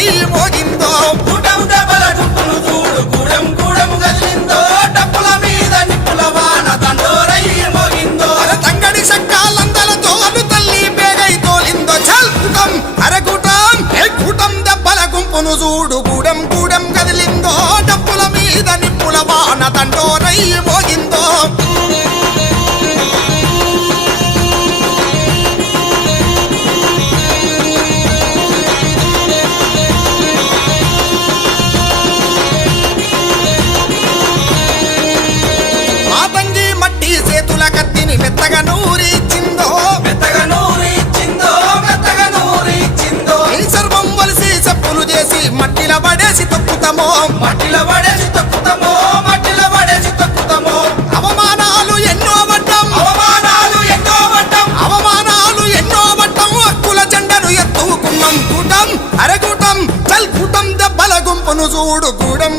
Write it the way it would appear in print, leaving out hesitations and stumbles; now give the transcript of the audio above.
దండోరై మోగిందో కూటం దెబ్బల గుంపును చూడు గూడెం గూడెం కదిలిందో డప్పుల మీద నిప్పుల వాన దండోరై మోగిందో తంగడి శక్కాలందల తోలు తల్లి పేగై తోలిందో చల్ కూటం అరకూటం ఏ కూటం దెబ్బల గుంపును చూడు గూడెం గూడెం కదిలిందో డప్పుల మీద నిప్పుల వాన దండోరై మోగిందో మెత్తగా నూరిచ్చిందో మెత్తగా నూరిచ్చిందో మెత్తగా నూరిచ్చిందో ఈ సర్వం వలిసి చెప్పులు చేసి మట్టిల పడేసి తొక్కుతామో మట్టిలో పడేసి తొక్కుతామో మట్టిలో పడేసి తొక్కుతామో అవమానాలు ఎన్నో వడ్డం అవమానాలు ఎన్నో పడ్డం అవమానాలు ఎన్నో వడ్డం హక్కుల జెండను ఎత్తుకున్నాం కూటం అరగూటం చల్ కూటం దెబ్బల గుంపును చూడు గూడెం